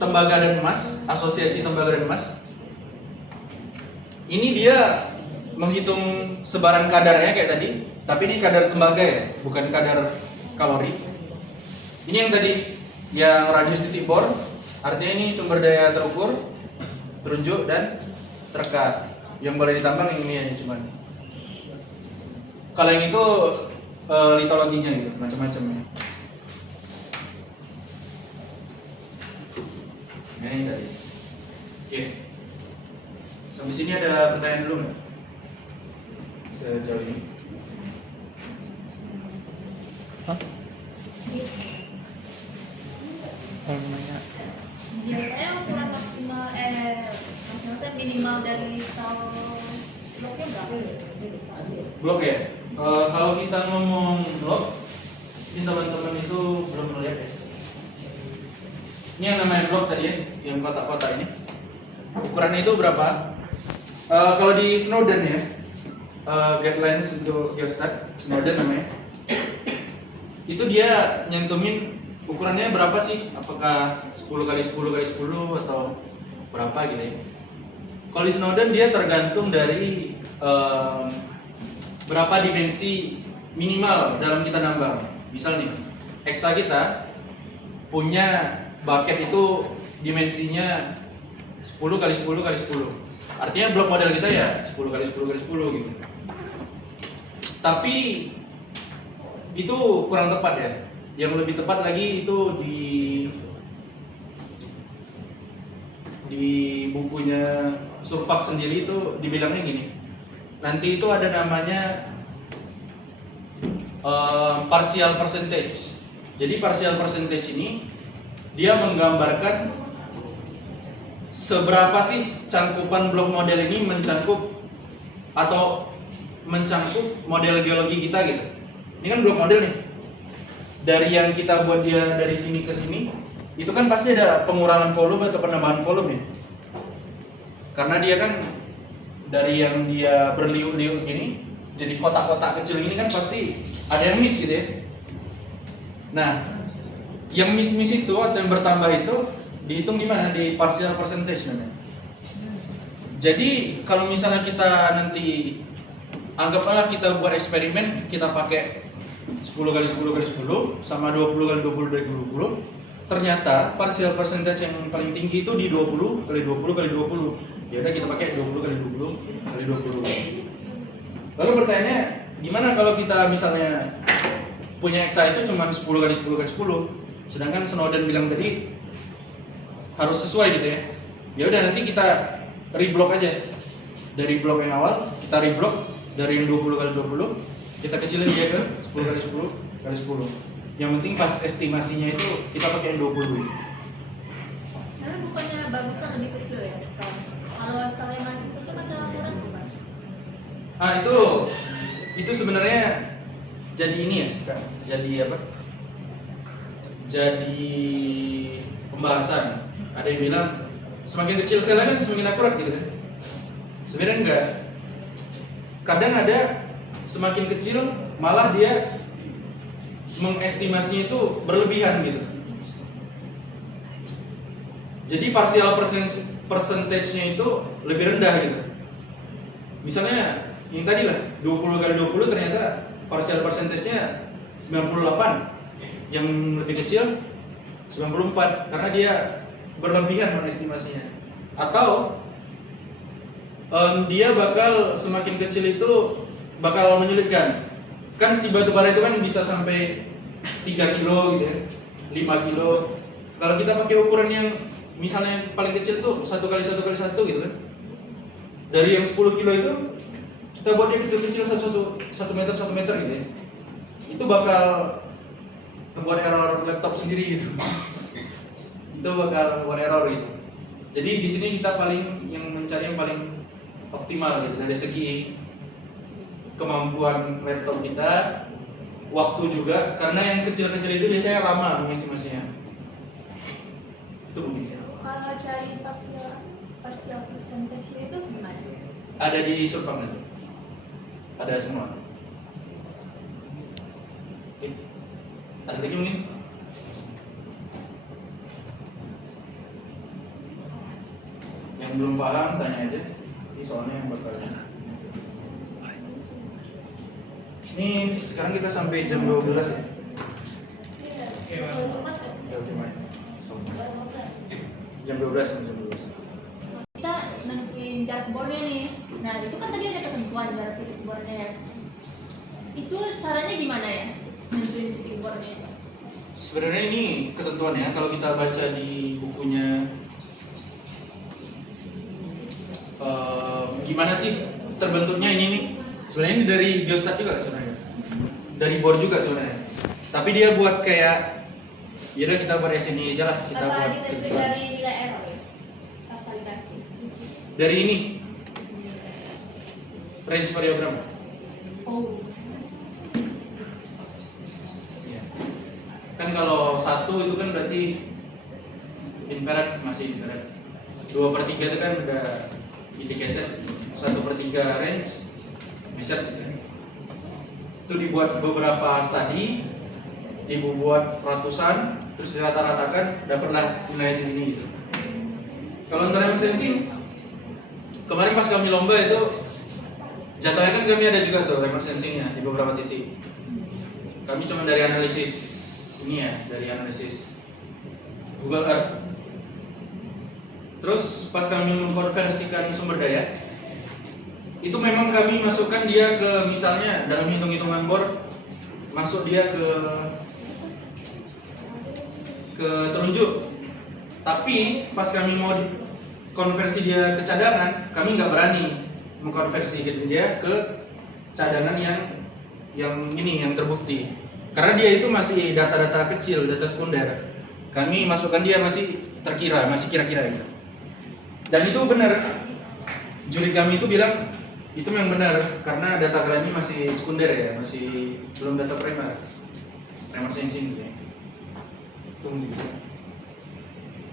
tembaga dan emas, asosiasi tembaga dan emas. Ini dia menghitung sebaran kadarnya kayak tadi, tapi ini kadar tembaga ya, bukan kadar kalori. Ini yang tadi, yang radius titik bor, artinya ini sumber daya terukur, terunjuk dan terekat. Yang boleh ditambang yang ini aja cuman. Kalau yang itu litologinya gitu, macam-macam ya. Nah, ini tadi. Oke. Sampai sini ada pertanyaan dulu nggak? Sejauh ini. Hah? Kalau nanya Biasanya ukuran maksimal maksimal minimal dari tahun Bloknya berapa? Blok ya? Kalau kita ngomong blok, ini teman-teman itu belum melihat ya. Ini yang namanya blok tadi ya, yang kotak-kotak ini. Ukurannya itu berapa? Kalau di Snowden ya, guidelines untuk geostat, Snowden namanya. Itu dia nyentumin ukurannya berapa sih? Apakah 10x10x10 atau berapa gitu ya? Kalau di Snowden dia tergantung dari berapa dimensi minimal dalam kita nambang. Misal nih, EXA kita punya bucket itu dimensinya 10x10x10. Artinya blok model kita ya 10x10x10 gitu. Tapi itu kurang tepat ya. Yang lebih tepat lagi itu di bukunya Surpak sendiri itu dibilangnya gini. Nanti itu ada namanya partial percentage. Jadi partial percentage ini dia menggambarkan seberapa sih cangkupan blok model ini mencangkup model geologi kita gitu. Ini kan blok model nih. Dari yang kita buat dia dari sini ke sini, itu kan pasti ada pengurangan volume atau penambahan volume ya. Karena dia kan dari yang dia berliuk-liuk gini, jadi kotak-kotak kecil gini kan pasti ada yang miss gitu ya. Nah, yang miss itu atau yang bertambah itu dihitung di mana? Di partial percentage namanya. Jadi kalau misalnya kita nanti anggaplah kita buat eksperimen, kita pakai 10x10x10 sama 20x20x20, ternyata partial percentage yang paling tinggi itu di 20x20x20. Ya udah kita pakai 20x20x20. Lalu pertanyaannya, gimana kalau kita misalnya punya EXA itu cuma 10x10x10, sedangkan Snowden bilang tadi harus sesuai gitu ya. Ya udah nanti kita reblok aja. Dari blok yang awal kita reblok dari yang 20x20, kita kecilin dia ke 10x10x10. Yang penting pas estimasinya itu kita pakai yang 20. Tapi bukannya bagusnya lebih kecil ya? Kalau Sleman itu cuma ada kurang bukan? Itu sebenarnya jadi ini ya, Kak. Jadi apa? Jadi pembahasan. Ada yang bilang semakin kecil sel kan semakin akurat gitu kan? Sebenarnya enggak. Kadang ada semakin kecil malah dia mengestimasinya itu berlebihan gitu. Jadi partial percentage-nya itu lebih rendah gitu. Misalnya yang tadi lah 20x20 ternyata partial percentage-nya 98. Yang lebih kecil 94 karena dia berlebihan mengestimasinya. Atau dia bakal semakin kecil itu bakal menyulitkan. Kan si batu bara itu kan bisa sampai 3 kilo gitu ya, 5 kilo. Kalau kita pakai ukuran yang misalnya yang paling kecil tuh 1x1x1 gitu kan. Dari yang 10 kilo itu kita buat dia kecil-kecil 1 meter 1 meter gitu ya. Itu bakal membuat error laptop sendiri gitu. Itu bakal membuat error gitu. Jadi di sini kita mencari yang paling optimal gitu dari segi kemampuan laptop kita, waktu juga, karena yang kecil-kecil itu biasanya lama mengestimasinya. Itu mungkin. Kalau cari partial percentage itu gimana? Ada di Surpang itu. Ada semua. Oke. Ada lagi mungkin? Yang belum paham tanya aja. Ini soalnya yang bertanya. Ini sekarang kita sampai jam 12 ya? Iya. Soal Jumat kan? Jam 12. Kita nentuin jarak bornya nih. Nah itu kan tadi ada ketentuan jarak titik bornya ya. Itu sarannya gimana ya? Nentuin titik bornya itu? Sebenarnya ini ketentuannya kalau kita baca di bukunya gimana sih terbentuknya ini nih? Sebenarnya ini dari geostat juga sebenarnya. Dari bor juga sebenarnya. Tapi dia buat kayak ya udah kita buat SNI aja lah, kita Apa buat diterbit ketentuan. dari nilai error ya? Pas validasi. Dari ini range variogram. Oh. Kan kalau 1 itu kan berarti infrared, masih infrared. 2/3 itu kan udah indicated. 1/3 range bisa itu dibuat beberapa studi, dibuat ratusan, terus dirata-ratakan dapatlah nilai segini gitu. Kalau untuk remote sensing, kemarin pas kami lomba itu jatuhnya kan kami ada juga tuh remote sensingnya di beberapa titik. Kami cuma dari analisis ini ya, dari analisis Google Earth. Terus pas kami mengkonversikan sumber daya, itu memang kami masukkan dia ke, misalnya dalam hitung-hitungan bor, masuk dia ke terunjuk. Tapi pas kami mau konversi dia ke cadangan, kami nggak berani mengkonversi dia ke cadangan yang ini yang terbukti. Karena dia itu masih data-data kecil, data sekunder. Kami masukkan dia masih terkira, masih kira-kira gitu. Dan itu benar. Juri kami itu bilang itu memang benar karena data kalian ini masih sekunder ya, masih belum data primer. Remote sensing gitu ya. Tunggu.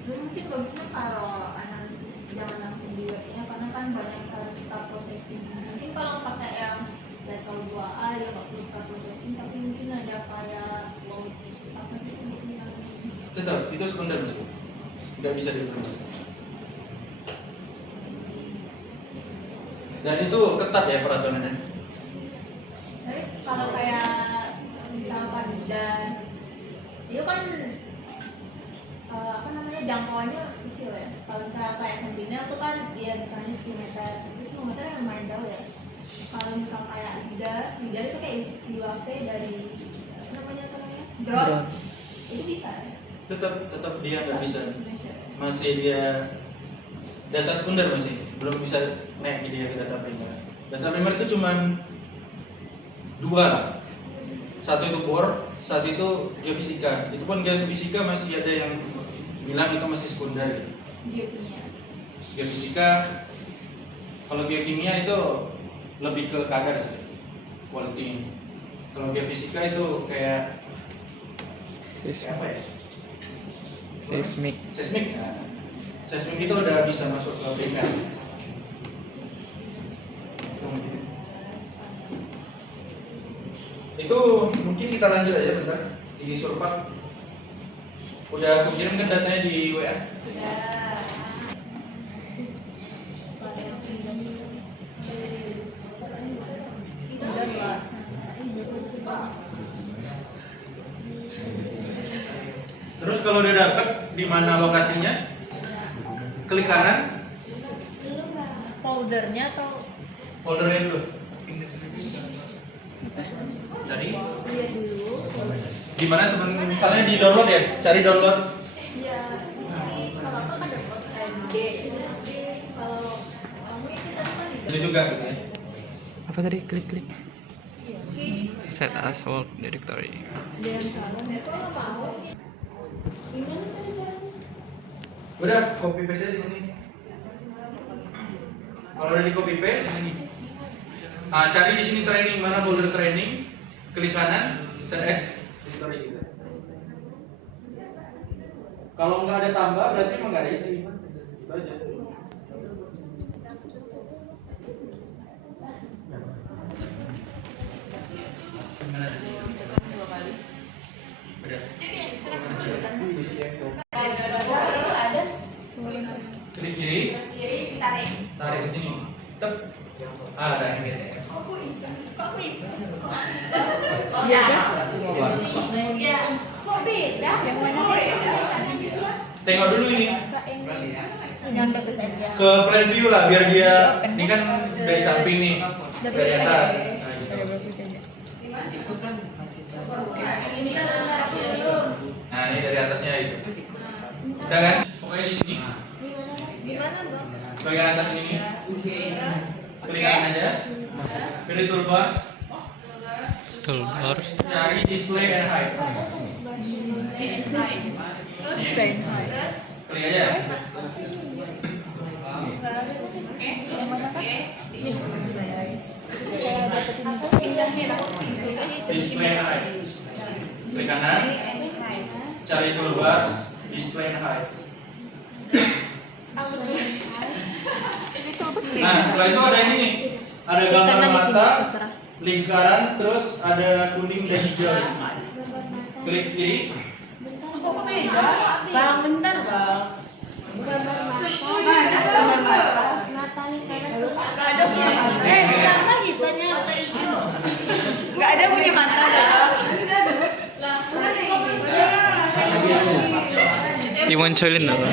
Mungkin bagusnya kalau analisis jangan langsung di webnya karena kan banyak step processing. Mungkin kalau pakai yang level 2A ya nggak perlu step processing, tapi mungkin ada kayak load apa gitu mungkin analisis. Tetap itu sekunder masih. Nggak bisa diukur. Dan itu ketat ya peraturannya. Tapi kalau kayak misalkan dan itu kan apa namanya jangkauannya kecil ya. Kalau misalnya kayak Sentinel tuh kan dia misalnya 10 meter, itu 10 meter yang lumayan jauh ya. Kalau misal kayak Ida itu kayak UAV dari apa namanya drone, itu bisa ya? Tetap dia nggak bisa. Masih dia data sekunder masih belum bisa naik dia ke data primer. Data primer itu cuman 2 lah. Satu itu bor, satu itu geofisika. Itu pun geofisika masih ada yang bilang itu masih sekunder. Geokimia. Geofisika, kalau geokimia itu lebih ke kadar sih, quality. Kalau geofisika itu kayak apa ya? Seismik. Seismik. Seismik itu udah bisa masuk ke primer. Itu mungkin kita lanjut aja bentar di Surpak. Udah aku kirim kan datanya di WA. Sudah. Terus kalau udah dapet di mana lokasinya? Klik kanan, Foldernya atau foldernya dulu. Cari. lihat dulu. Gimana teman? Misalnya di download ya, cari download. Iya. Kalau apa kan download MD. Kalau kamu itu tadi kan Itu juga gitu ya. Apa tadi? Klik. Iya. Set as work directory. Jangan salah. Aku nggak mau. Gimana saja? Udah, copy paste di sini. Kalau udah di copy paste, ini. Cari di sini training, mana folder training, klik kanan, set as editor gitu. Kalau nggak ada tambah, berarti emang nggak ada isi. Itu aja. Gimana tadi? Udah. Ada. Klik kiri, tarik ke sini. Tep. Ada yang gitu. Iya kan? Iya. Kok beda? Yang mana Tengok dulu ini yang deket aja. ke plan view lah biar dia ini kan dari samping nih dari atas. Nah, gitu. Nah ini dari atasnya itu. Udah kan? Pokoknya di sini. Gimana bang? Bagian atas ini. Klik kanan aja. Pilih toolbar. Toolbar. Cari display and hide. Display. Klik aja. Yang mana kan? Display and hide. Klik kanan, cari toolbar, display and hide. Nah, setelah itu ada ini nih. Ada gambar mata, lingkaran, terus ada kuning dan hijau. Klik kiri. Kok beda? Bang, bentar bang. Mana gambar mata? Gak ada punya mata. Sama gitanya. Mata hijau. Gak ada punya mata dah. Dimunculin apa?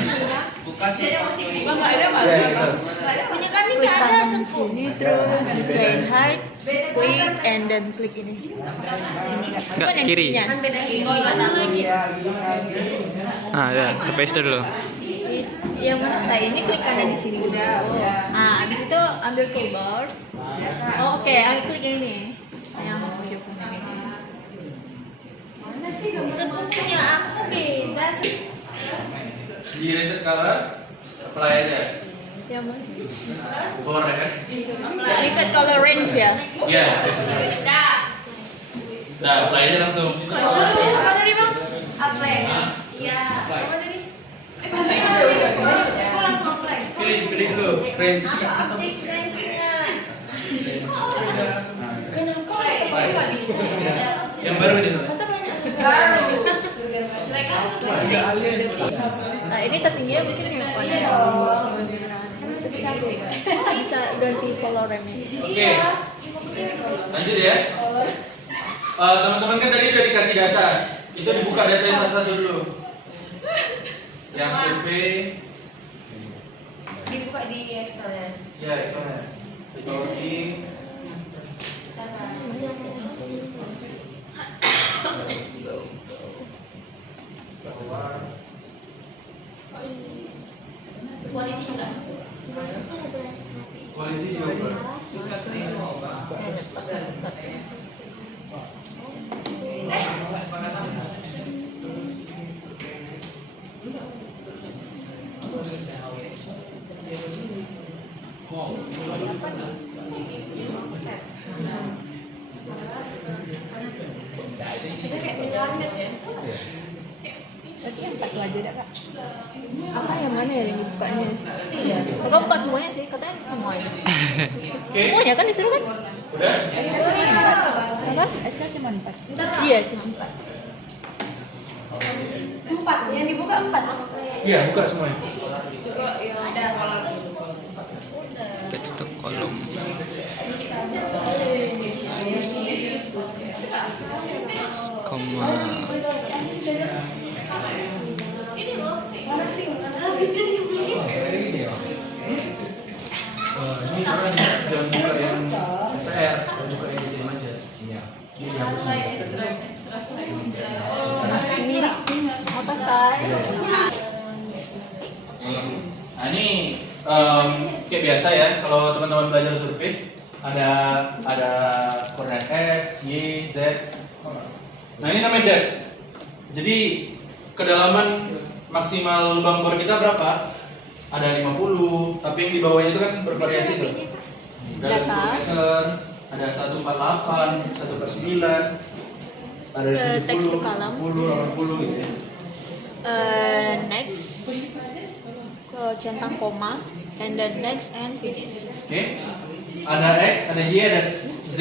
Buka sih. Bang, gak ada mata. Gak ada punya kami gak ada sempur. Ini terus display and hide, klik and then klik ini. Enggak, kiri. Kan beda kiri. Mana lagi? Ah, ya, sampai situ dulu. Yang mana saya ini klik kanan di sini. Ah, abis itu ambil toolbars. Oh, oke, klik ini. Yang ujung kuning ini. Mana sih sepupunya aku beda. Di reset color, apply aja. Yang mana? Bor ya kan? Reset color range ya. Iya. Nah, apply aja langsung. Apa tadi bang? Apply. Iya. Apa tadi? Aku langsung apply. Pilih dulu range. Objek range-nya. Yang baru ini. Nah, ini ketinggian bikin yang warna bisa ganti color remnya. Oke. Lanjut ya. Teman-teman kan tadi udah dikasih data. Itu dibuka data yang satu dulu. Yang survei. Dibuka di Excel ya. Ya, Excelnya. Reporting. Quality juga. Quality juga. Berarti yang 4 aja dah kak. Apa yang mana ya yang dibukanya? Iya. Kakak buka semuanya sih, katanya semuanya. Oke. Semuanya kan disuruh kan? Udah? Apa? Excel cuma 4. Iya cuma 4. 4, yang dibuka 4. Iya, buka semuanya. Coba yang ada kalau Text to column. Koma. Ini jangan buka yang STR, buka yang jadi aja. Iya. Mirip. Apa say? Nah ini kayak biasa ya kalau teman-teman belajar survei ada koordinat X, Y, Z. Nah ini namanya depth. Jadi kedalaman maksimal lubang bor kita berapa? Ada 50, tapi yang di bawahnya itu kan bervariasi tuh. Ada 20 meter, ada 148, 149, ada Teks di 70, kolom. 60, 80 gitu ya. Next ke centang koma and then next and finish. Oke. Ada X, ada Y, ada Z,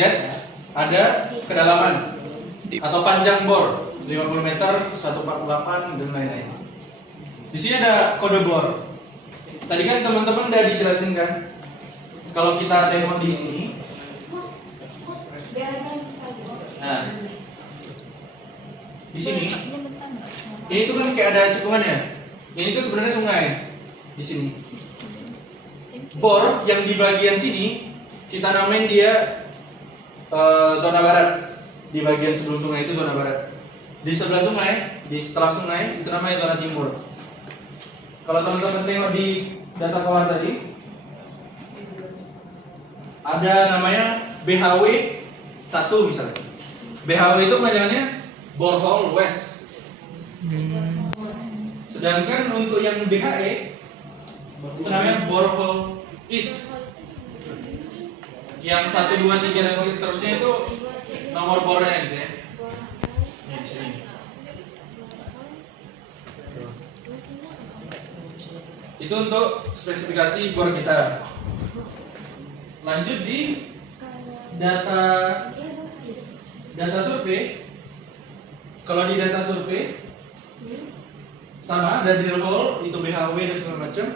ada kedalaman atau panjang bor 50 meter, 148 dan lain-lain. Di sini ada kode bor. Tadi kan teman-teman udah dijelasin kan, kalau kita tengok di sini, nah di sini, ini tuh kan kayak ada cekungan ya. Ini tuh sebenarnya sungai di sini. Bor yang di bagian sini kita namain dia zona barat. Di bagian sebelum sungai itu zona barat. Di sebelah sungai, di setelah sungai itu namanya zona timur. Kalau teman-teman tengok di data kawan tadi, ada namanya BHW 1 misalnya. BHW itu panjangnya borehole west. Sedangkan untuk yang BHE itu namanya borehole east. Yang 1, 2, 3 dan seterusnya itu nomor bornya gitu ya. Ini di sini. Itu untuk spesifikasi bor kita. Lanjut di data survei. Kalau di data survei sama ada drill hole, itu BHW dan segala macam.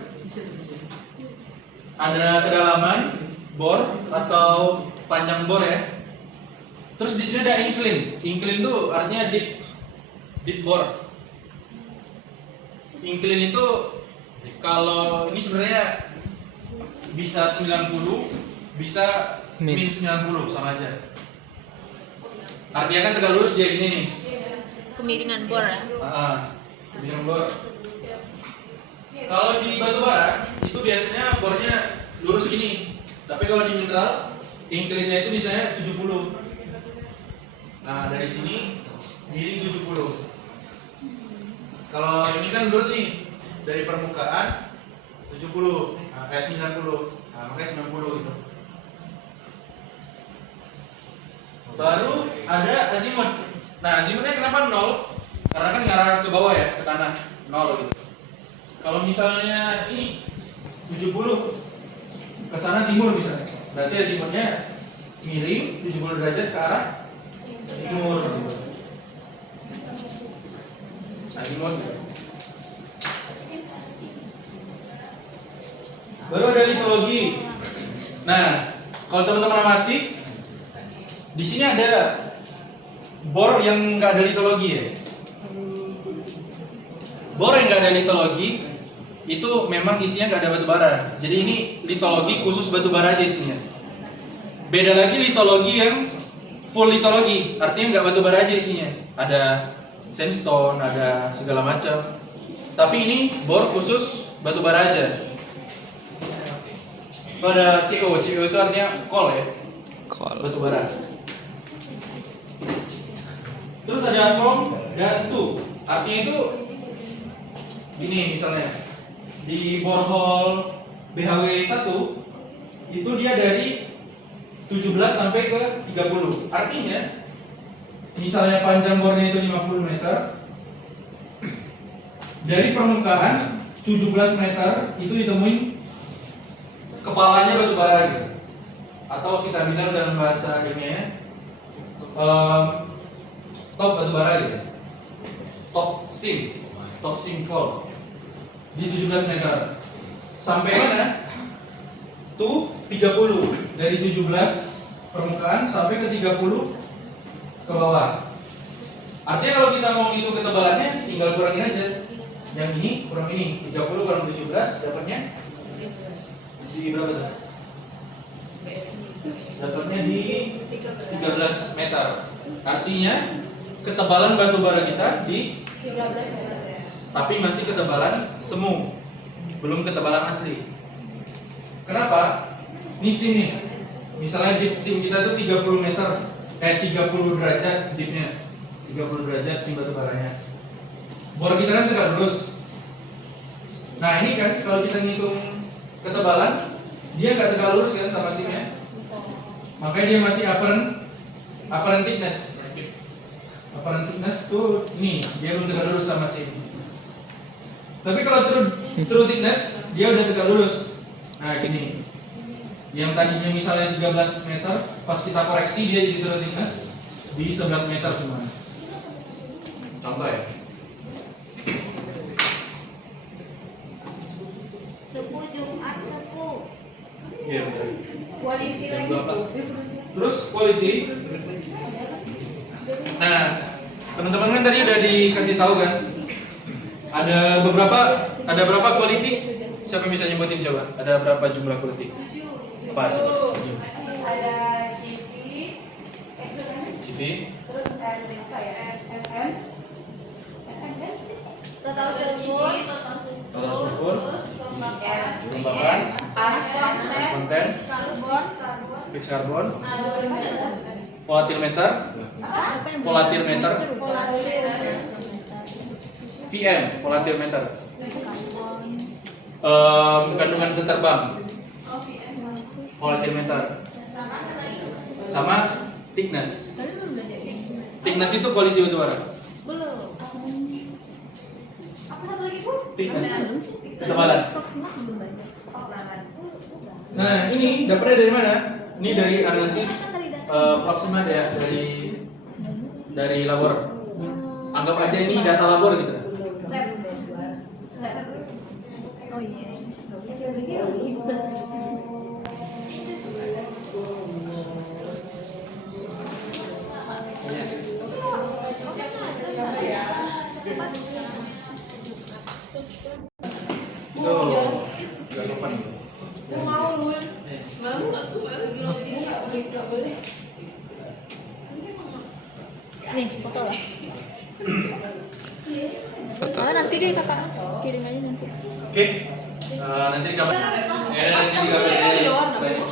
Ada kedalaman bor atau panjang bor ya. Terus di sini ada incline. Incline itu artinya deep bor. Incline itu kalau ini sebenarnya bisa 90, bisa min 90 sama aja. Artinya kan tegak lurus dia gini nih. Kemiringan bor ya. Kemiringan bor. Kalau di batu bara itu biasanya bornya lurus gini. Tapi kalau di mineral incline-nya itu misalnya 70. Nah, dari sini miring 70. Kalau ini kan lurus nih, dari permukaan 70, 90. Nah, makanya 90 gitu. Baru ada azimut. Nah, azimutnya kenapa 0? Karena kan ngarah ke bawah ya, ke tanah. 0 gitu. Kalau misalnya ini 70 ke sana timur misalnya. Berarti azimutnya miring 70 derajat ke arah timur gitu. Azimut. Baru ada litologi. Nah, kalau teman-teman amati di sini ada bor yang nggak ada litologi ya. Bor yang nggak ada litologi itu memang isinya nggak ada batu bara. Jadi ini litologi khusus batu bara aja isinya. Beda lagi litologi yang full litologi, artinya nggak batu bara aja isinya. Ada sandstone, ada segala macam. Tapi ini bor khusus batu bara aja. Pada CO itu artinya coal ya. Call. Batu bara. Terus ada from dan to. Artinya itu gini misalnya di borehole BHW 1 itu dia dari 17 sampai ke 30. Artinya misalnya panjang bornya itu 50 meter. Dari permukaan 17 meter itu ditemuin kepalanya batu bara gitu. Atau kita bilang dalam bahasa ilmiahnya top batu bara gitu. Top sim coal di 17 meter. Sampai mana? Tuh 30 dari 17 permukaan sampai ke 30 ke bawah. Artinya kalau kita mau ngitung ketebalannya tinggal kurangin aja. Yang ini kurang ini, 30 kurang 17 dapatnya di berapa tuh? Dapatnya di 13 meter. Artinya ketebalan batu bara kita di 13 meter. tapi masih ketebalan semu, belum ketebalan asli. Kenapa? Ini sim nih. Misalnya deep sim kita tuh 30 meter, 30 derajat deepnya. 30 derajat sim batu baranya. Bor kita kan tegak lurus. Nah, ini kan kalau kita ngitung ketebalan, dia nggak tegak lurus kan sama simnya. Makanya dia masih apparent thickness. Apparent thickness tuh ini, dia belum tegak lurus sama sim. Tapi kalau true thickness, dia udah tegak lurus. Nah, gini. Yang tadinya misalnya 13 meter, pas kita koreksi dia jadi true thickness di 11 meter cuma. Contoh ya. Sepuh Jumat sepuh. Iya, betul. Quality lagi. Terus quality. Nah, teman-teman kan tadi udah dikasih tahu kan? Ada berapa quality? Siapa yang bisa nyebutin coba? Ada berapa jumlah quality? Apa? Ada CV, CV, terus apa ya? FM kan? Total sulfur. total sulfur, kelembapan, kelembapan, konten, Karbon. fix karbon, ada volatimeter, volatimeter, VM, volatimeter, kandungan zat terbang, volatimeter, sama thickness. Kalian belum belajar ini? Thickness itu quality batubara. Belum. Apa satu lagi, Bu? Thickness. Ketebalan. Proxima belum belajar. Nah, ini dapatnya dari mana? Ini dari analisis proxima ya, dari labor. Anggap aja ini data labor gitu. Oh iya. Tuh, gak sopan. Nih, foto lah. Foto. Nanti deh kakak kirim aja nanti. Oke, nanti dikabarin. Nanti dikabarin.